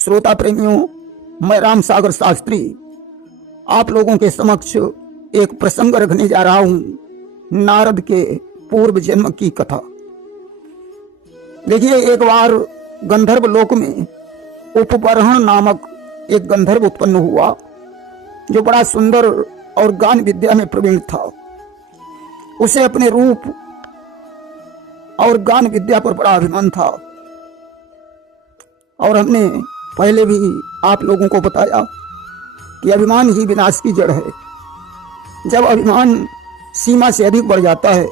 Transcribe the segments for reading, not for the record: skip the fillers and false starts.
श्रोता प्रेमियों, मैं राम सागर शास्त्री आप लोगों के समक्ष एक प्रसंग रखने जा रहा हूं, नारद के पूर्व जन्म की कथा। देखिए, एक बार गंधर्व लोक में उपबरहण नामक एक गंधर्व उत्पन्न हुआ, जो बड़ा सुंदर और गान विद्या में प्रवीण था। उसे अपने रूप और गान विद्या पर बड़ा अभिमान था, और हमने पहले भी आप लोगों को बताया कि अभिमान ही विनाश की जड़ है। जब अभिमान सीमा से अधिक बढ़ जाता है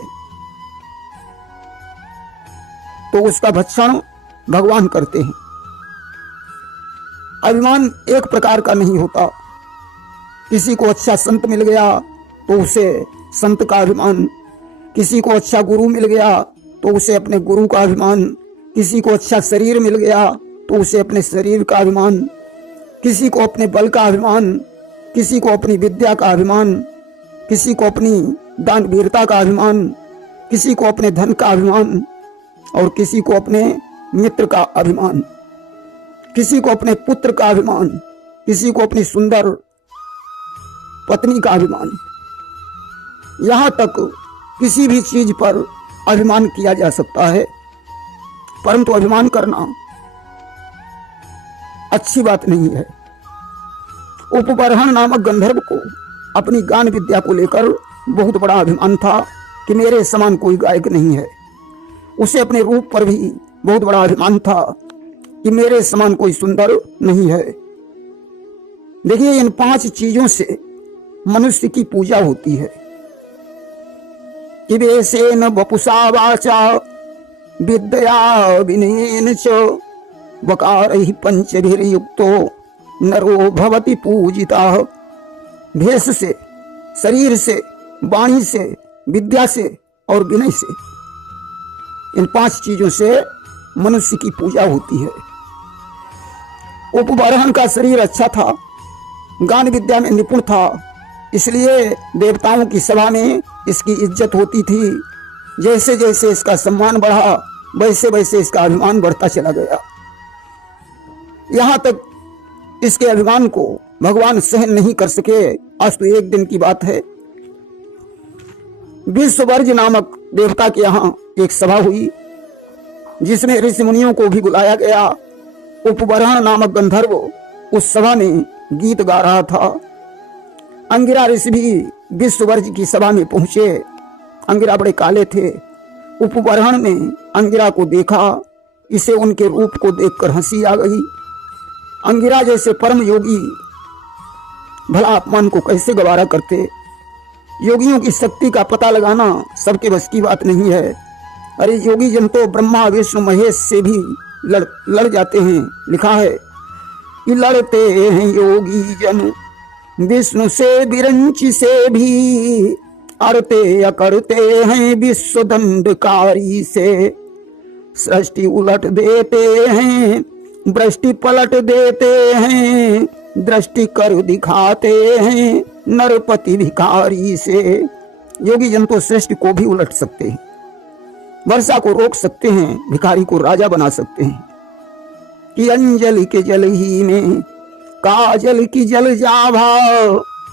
तो उसका भक्षण भगवान करते हैं। अभिमान एक प्रकार का नहीं होता। किसी को अच्छा संत मिल गया तो उसे संत का अभिमान, किसी को अच्छा गुरु मिल गया तो उसे अपने गुरु का अभिमान, किसी को अच्छा शरीर मिल गया तो उसे अपने शरीर का अभिमान, किसी को अपने बल का अभिमान, किसी को अपनी विद्या का अभिमान, किसी को अपनी दानवीरता का अभिमान, किसी को अपने धन का अभिमान, और किसी को अपने मित्र का अभिमान, किसी को अपने पुत्र का अभिमान, किसी को अपनी सुंदर पत्नी का अभिमान। यहां तक किसी भी चीज पर अभिमान किया जा सकता है, परंतु अभिमान करना अच्छी बात नहीं है। उपबरहण नामक गंधर्व को अपनी गान विद्या को लेकर बहुत बड़ा अभिमान था कि मेरे समान कोई गायक नहीं है। उसे अपने रूप पर भी बहुत बड़ा अभिमान था कि मेरे समान कोई सुंदर नहीं है। देखिए, इन 5 चीजों से मनुष्य की पूजा होती है। इवेशेन वपुषा वाचा विद्या विनयेन च वकारैः पंचभिर्युक्तो नरो भवति पूजितः। भेष से, शरीर से, वाणी से, विद्या से और विनय से, इन 5 चीजों से मनुष्य की पूजा होती है। उपबरहण का शरीर अच्छा था, गान विद्या में निपुण था, इसलिए देवताओं की सभा में इसकी इज्जत होती थी। जैसे जैसे इसका सम्मान बढ़ा, वैसे वैसे इसका अभिमान बढ़ता चला गया। यहां तक इसके अभिमान को भगवान सहन नहीं कर सके। आज तो एक दिन की बात है, विश्ववर्ज नामक देवता के यहाँ एक सभा हुई, जिसमें ऋषि मुनियों को भी बुलाया गया। उपबरहण नामक गंधर्व उस सभा में गीत गा रहा था। अंगिरा ऋषि भी विश्ववर्ज की सभा में पहुंचे। अंगिरा बड़े काले थे। उपबरहण ने अंगिरा को देखा। इसे उनके रूप को देखकर हंसी आ गई। अंगिरा जैसे परम योगी भला अपमान को कैसे गवारा करते। योगियों की शक्ति का पता लगाना सबके बस की बात नहीं है। अरे, योगी जन तो ब्रह्मा विष्णु महेश से भी लड़ जाते हैं। लिखा है कि लड़ते हैं योगी जन विष्णु से विरंच से भी, अड़ते अकड़ते हैं विश्व दंडकारी से। सृष्टि उलट देते हैं, दृष्टि पलट देते हैं, दृष्टि कर दिखाते हैं नरपति भिखारी से। योगी जन तो सृष्टि को भी उलट सकते हैं, वर्षा को रोक सकते हैं, भिखारी को राजा बना सकते हैं। कि अंजलि के जल ही में काजल की जल जाभा,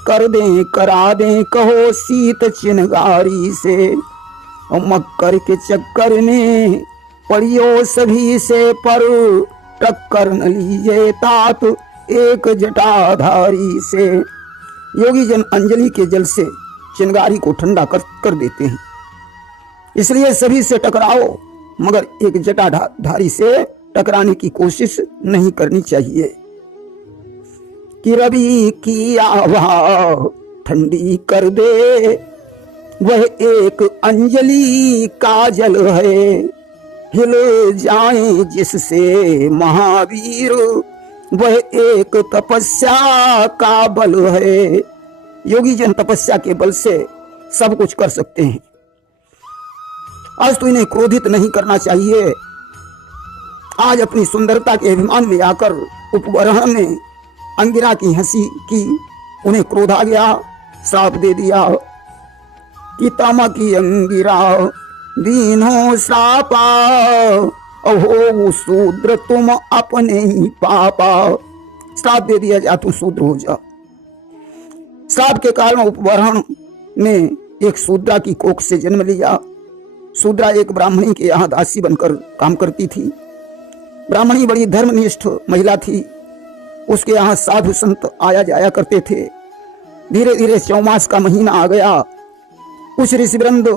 कर दें करा दें कहो सीत चिनगारी से। और मक्कर के चक्कर में पड़ियो सभी से, पर टक्कर न लीजिए तात एक जटाधारी से। योगी जन अंजलि के जल से चिनगारी को ठंडा कर देते हैं। इसलिए सभी से टकराओ, मगर एक जटाधारी से टकराने की कोशिश नहीं करनी चाहिए। कि रवि की आभा ठंडी कर दे, वह एक अंजलि का जल है। हिल जाए जिससे महावीर, वह एक तपस्या का बल है। योगी जन तपस्या के बल से सब कुछ कर सकते हैं। आज तो इन्हें क्रोधित नहीं करना चाहिए। आज अपनी सुंदरता के अभिमान में आकर उपबरहण ने अंगिरा की हंसी की। उन्हें क्रोध आ गया, श्राप दे दिया कि तामा की अंगिरा दीनो श्रापा, अहो शूद्र तुम अपने ही पापा। श्राप दे दिया जा, तू शूद्र हो जा। श्राप के कारण उपवरण ने एक शूद्रा की कोख से जन्म लिया। शूद्रा एक ब्राह्मणी के यहाँ दासी बनकर काम करती थी। ब्राह्मणी बड़ी धर्मनिष्ठ महिला थी। उसके यहाँ साधु संत आया जाया करते थे। धीरे धीरे चौमास का महीना आ गया। कुछ ऋषिवृंद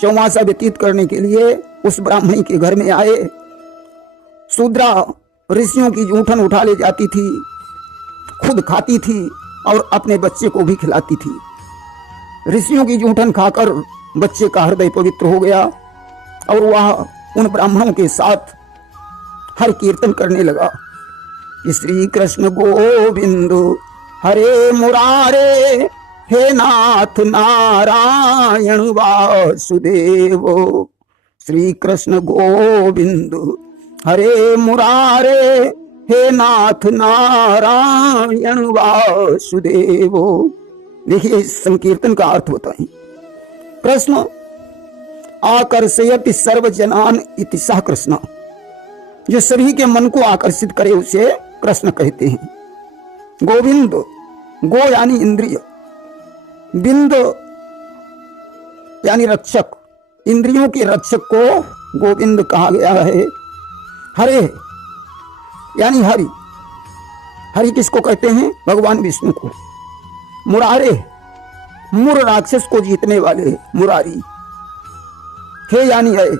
चौमासा व्यतीत करने के लिए उस ब्राह्मणी के घर में आए। शूद्रा ऋषियों की जूठन उठा ले जाती थी, खुद खाती थी और अपने बच्चे को भी खिलाती थी। ऋषियों की जूठन खाकर बच्चे का हृदय पवित्र हो गया और वह उन ब्राह्मणों के साथ हर कीर्तन करने लगा कि श्री कृष्ण गोविंद हरे मुरारे, हे नाथ नारायण वासुदेव। श्री कृष्ण गोविंद हरे मुरारे, हे नाथ नारायण वासुदेव। देखिए इस संकीर्तन का अर्थ बताएं। कृष्ण आकर्षयति सर्वजनान इति सह कृष्ण, जो सभी के मन को आकर्षित करे उसे कृष्ण कहते हैं। गोविंद, गो यानी इंद्रिय, बिंद यानी रक्षक, इंद्रियों के रक्षक को गोविंद कहा गया है। हरे यानी हरि, हरि किसको कहते हैं? भगवान विष्णु को। मुरारे, मुर राक्षस को जीतने वाले मुरारी। हे यानी है,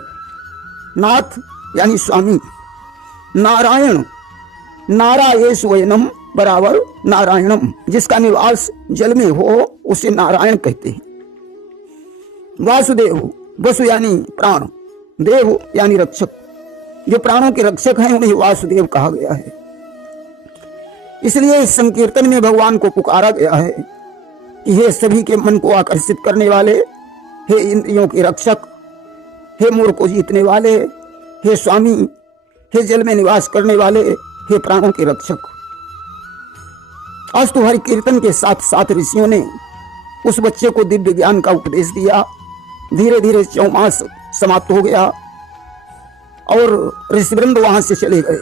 नाथ यानी स्वामी। नारायण, नारायण वयनम बराबर नारायणम, जिसका निवास जल में हो उसे नारायण कहते हैं। वासुदेव, वसु यानी प्राण, देव यानी रक्षक, जो प्राणों के रक्षक हैं उन्हें वासुदेव कहा गया है। इसलिए इस संकीर्तन में भगवान को पुकारा गया है कि हे सभी के मन को आकर्षित करने वाले, हे इंद्रियों के रक्षक, हे मोर को जीतने वाले, हे स्वामी, हे जल में निवास करने वाले, हे प्राणों के रक्षक। अस्तु हरि कीर्तन के साथ साथ ऋषियों ने उस बच्चे को दिव्य ज्ञान का उपदेश दिया। धीरे धीरे चौमास समाप्त हो गया और ऋषिवृंद वहां से चले गए।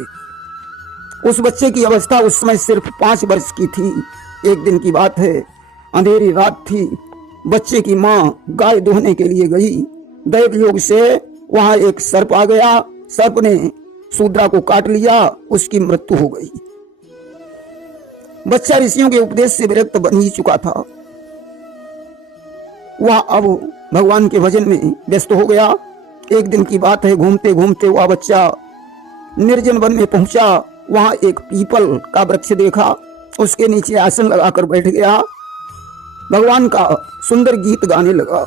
उस बच्चे की अवस्था उस समय सिर्फ 5 वर्ष की थी। एक दिन की बात है, अंधेरी रात थी। बच्चे की मां गाय दोहने के लिए गई। दैव योग से वहां एक सर्प आ गया। सर्प ने शूद्रा को काट लिया, उसकी मृत्यु हो गई। बच्चा ऋषियों के उपदेश से विरक्त बन ही चुका था। वह अब भगवान के भजन में व्यस्त हो गया। एक दिन की बात है, घूमते घूमते वह बच्चा निर्जन वन में पहुंचा। वहां एक पीपल का वृक्ष देखा, उसके नीचे आसन लगाकर बैठ गया। भगवान का सुंदर गीत गाने लगा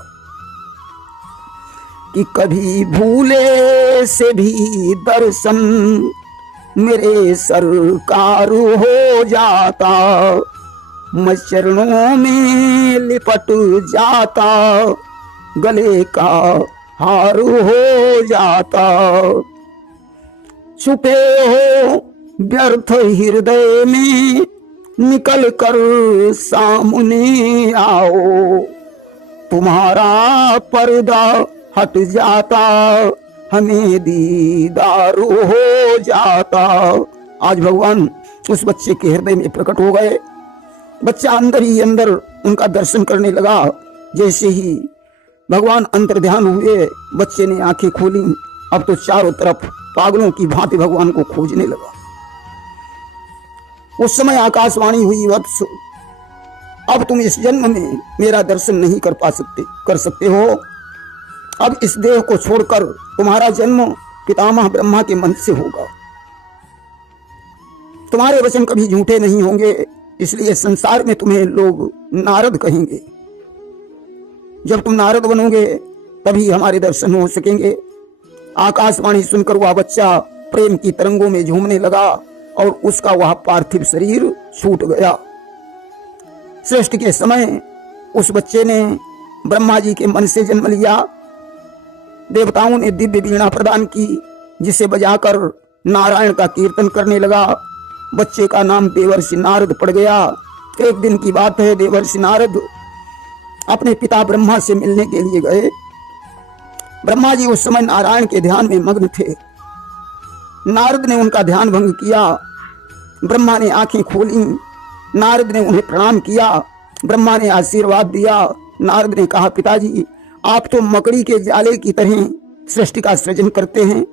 कि कभी भूले से भी दर्शन मेरे सरकार हो जाता, मैं चरणों में लिपट जाता, गले का हार हो जाता। छुपे हो व्यर्थ हृदय में निकल कर सामने आओ, तुम्हारा पर्दा हट जाता, हमें दीदार हो जाता। आज भगवान उस बच्चे के हृदय में प्रकट हो गए। बच्चा अंदर ही अंदर उनका दर्शन करने लगा। जैसे ही भगवान अंतर्ध्यान हुए, बच्चे ने आंखें खोली। अब तो चारों तरफ पागलों की भांति भगवान को खोजने लगा। उस समय आकाशवाणी हुई, वत्स अब तुम इस जन्म में मेरा दर्शन नहीं कर सकते हो। अब इस देह को छोड़कर तुम्हारा जन्म पितामह ब्रह्मा के मन से होगा। तुम्हारे वचन कभी झूठे नहीं होंगे, इसलिए संसार में तुम्हें लोग नारद कहेंगे। जब तुम नारद बनोगे तभी हमारे दर्शन हो सकेंगे। आकाशवाणी सुनकर वह बच्चा प्रेम की तरंगों में झूमने लगा और उसका वह पार्थिव शरीर छूट गया। सृष्टि के समय उस बच्चे ने ब्रह्मा जी के मन से जन्म लिया। देवताओं ने दिव्य वीणा प्रदान की, जिसे बजाकर नारायण का कीर्तन करने लगा। बच्चे का नाम देवर्षि नारद पड़ गया। एक दिन की बात है, देवर्षि नारद अपने पिता ब्रह्मा से मिलने के लिए गए। ब्रह्मा जी उस समय नारायण के ध्यान में मग्न थे। नारद ने उनका ध्यान भंग किया। ब्रह्मा ने आंखें खोली, नारद ने उन्हें प्रणाम किया। ब्रह्मा ने आशीर्वाद दिया। नारद ने कहा, पिताजी आप तो मकड़ी के जाले की तरह सृष्टि का सृजन करते हैं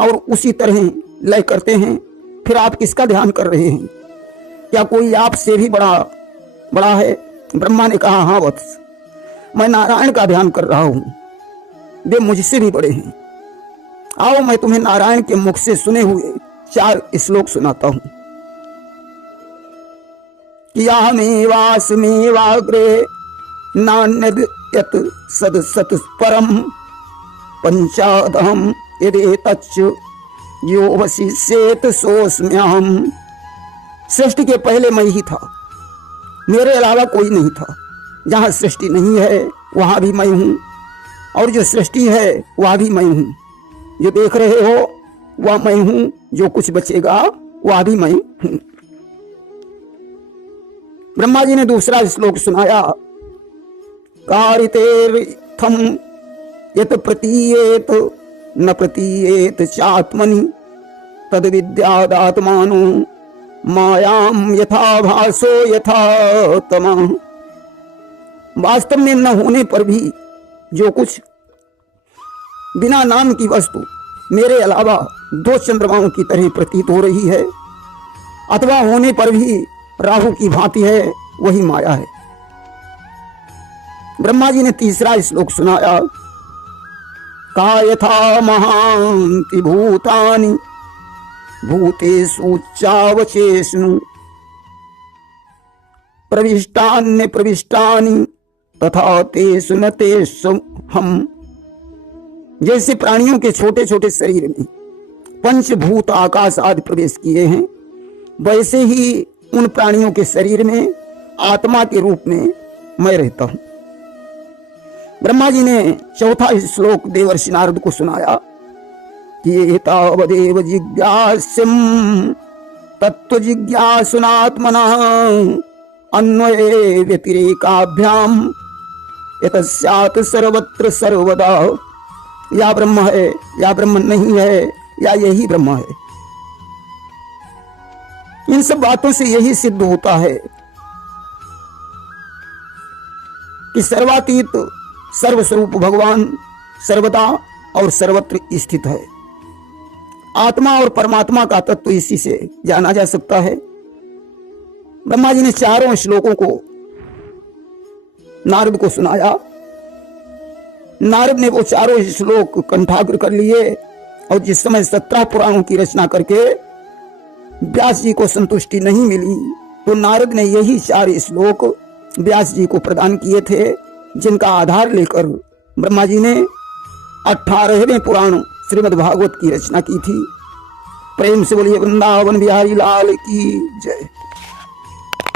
और उसी तरह लय करते हैं, फिर आप किसका ध्यान कर रहे हैं? क्या कोई आपसे भी बड़ा है? ब्रह्मा ने कहा, हाँ वत्स, मैं नारायण का ध्यान कर रहा हूं, वे मुझसे भी बड़े हैं। आओ मैं तुम्हें नारायण के मुख से सुने हुए 4 श्लोक सुनाता हूं। यामेवास्मेवाग्रे नान्यद् यत् सदसत् परम पंचादहं यदेतच्च यो वशिष्येत सोऽस्म्यहम्। सृष्टि के पहले मैं ही था, मेरे अलावा कोई नहीं था। जहाँ सृष्टि नहीं है वहाँ भी मैं हूँ, और जो सृष्टि है वह भी मैं हूँ। जो देख रहे हो वह मैं हूँ, जो कुछ बचेगा वह भी मैं हूँ। ब्रह्मा जी ने दूसरा श्लोक सुनाया। कारितेर्थम यत प्रतीयेत न प्रतीयेत चात्मनि तद विद्यादात्मानो मायाम यथा भासो यथा तमः। वास्तव में न होने पर भी जो कुछ बिना नाम की वस्तु मेरे अलावा 2 चंद्रमाओं की तरह प्रतीत हो रही है, अथवा होने पर भी राहु की भांति है, वही माया है। ब्रह्मा जी ने तीसरा श्लोक सुनाया। का यथा महांति भूतानि भूतेषु चावचेषु प्रविष्टान्य प्रविष्टानि तथा तेषु न तेषु हम। जैसे प्राणियों के छोटे छोटे शरीर में पंचभूत आकाश आदि प्रवेश किए हैं, वैसे ही उन प्राणियों के शरीर में आत्मा के रूप में मैं रहता हूं। ब्रह्मा जी ने चौथा श्लोक देवर्षि नारद को सुनाया कि एतावदेव जिज्ञास्यम् तत्व जिज्ञासुनात्मना अन्वये व्यतिरेकाभ्याम यतस्यात् सर्वत्र सर्वदा। या ब्रह्म है या ब्रह्म नहीं है, या यही ब्रह्म है। इन सब बातों से यही सिद्ध होता है कि सर्वातीत सर्वस्वरूप भगवान सर्वदा और सर्वत्र स्थित है। आत्मा और परमात्मा का तत्व इसी से जाना जा सकता है। ब्रह्मा जी ने 4 श्लोकों को नारद को सुनाया। नारद ने वो 4 श्लोक कंठाग्र कर लिए, और जिस समय 17 पुराणों की रचना करके व्यास जी को संतुष्टि नहीं मिली, तो नारद ने यही 4 श्लोक व्यास जी को प्रदान किए थे, जिनका आधार लेकर ब्रह्मा जी ने 18वें पुराण श्रीमद् भागवत की रचना की थी। प्रेम से बोलिए वृंदावन बिहारी लाल की जय।